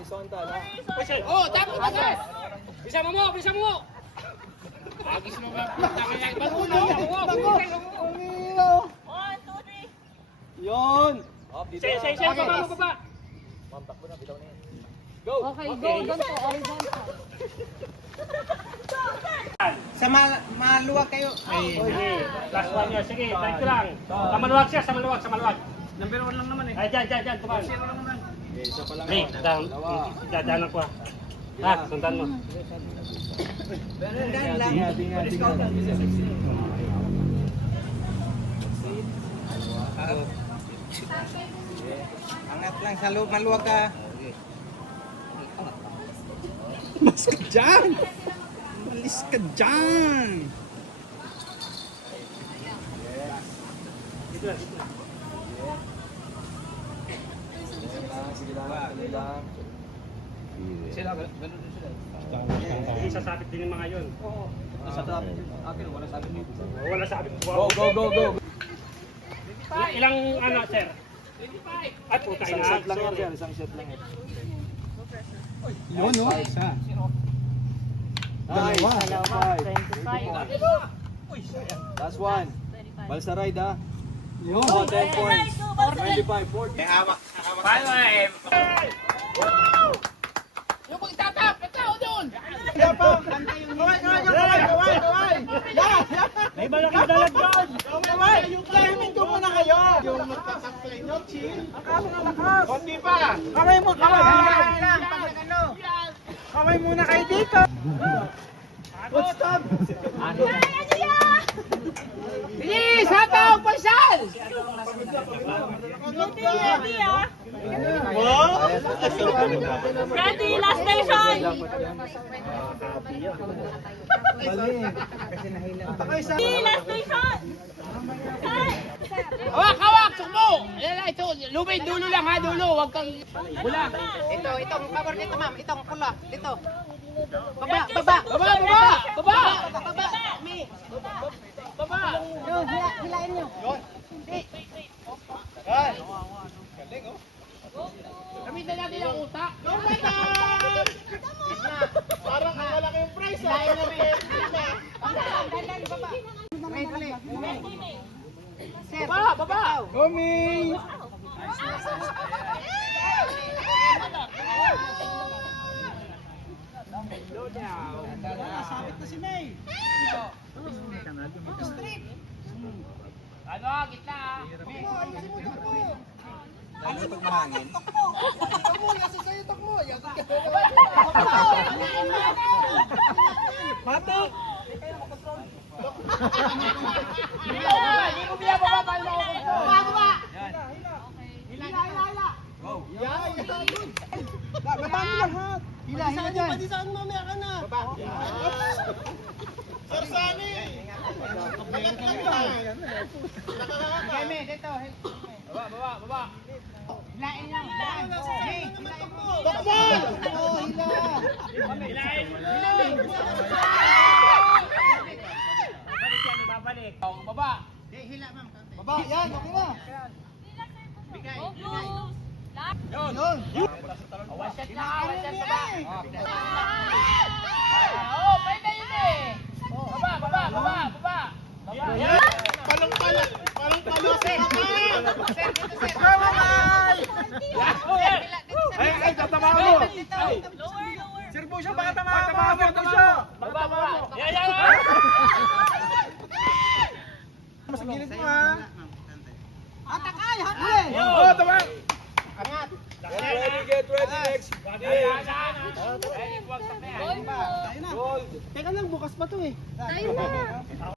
Horizontal, ha? Oh, tapos na guys! Bisa mo! Agis mo ba? Yun! Up, dito na. Say, baba! Ma'am, takbo na, bitaw na yan. Go! Okay, go. Ganito, horizontal. Sa maluwag kayo. Okay, last one niya. Sige, thank you lang. Sa maluwag siya, sa maluwag. Number 1 lang naman eh. Ay, dyan, tumal. Zero lang naman. Okay, isa pa lang. Hey, dadaanan ko ah. Ha, sundan mo. Dandan lang. Ingat. Angat lang sa loob, maluwag ka. Mas ka dyan! Malis ka dyan! Dito lang. Sige lang. Sila, ganun din sila. Hindi sasabit din yung mga yun. Nasa traffic. Akin, wala sabi mo. Wala sabit. Go! Ilang ano, sir? 25. Ay, puta Isang ina. shot lang yan, isang shot lang yan. Yun, no? Isa. Nice! Dalawa. 25. Last one. Balsa ride, ha? Yun. Oh, 10 points. 25, 40. Paano eh? Yung magtatap, ikaw doon! Kaway! May malaking dalag doon! Timing ko muna kayo! Yung magtasaklay nyo, chill. Akas na lakas! Kundi pa! Kaway mo! Kaway muna kayo dito! What's up? Bilis! Hataw! Pansal! Ready, last station! Ready, last station! Hawak! Sukmo! Ito, lubid, dulo lang ha, dulo. Huwag kang... Wala. Itong cover dito, ma'am. Itong pula. Dito. Baba! Hilain nyo. Gamitin natin ang utak. Parang malaki yung price. Baba! Coming! Sabit na si May. Ano, gitna ha? Ano pag mahangin? Patok! Hindi ko binababa. Baba! Baba mo lahat! Hila dyan. Pati saan mamaya ka na? Sarsani! Kami, dito. Baba. Hilain lang. Takbal! Oo, hila! Hilain. Babalik. Baba. Hila, ma'am. Baba, yan, okay na. Yun. One shot baba. Pwede yun eh. Baba. Yan. Palong-palo! Sir! Ay, tatama mo! Sir Busyo, baka tama mo! Baba. Yan. Mas gilid mo ha! Hatakay! Oh, tama! Get ready, next. Goal mo. Teka lang, bukas pa to eh. Tayo na.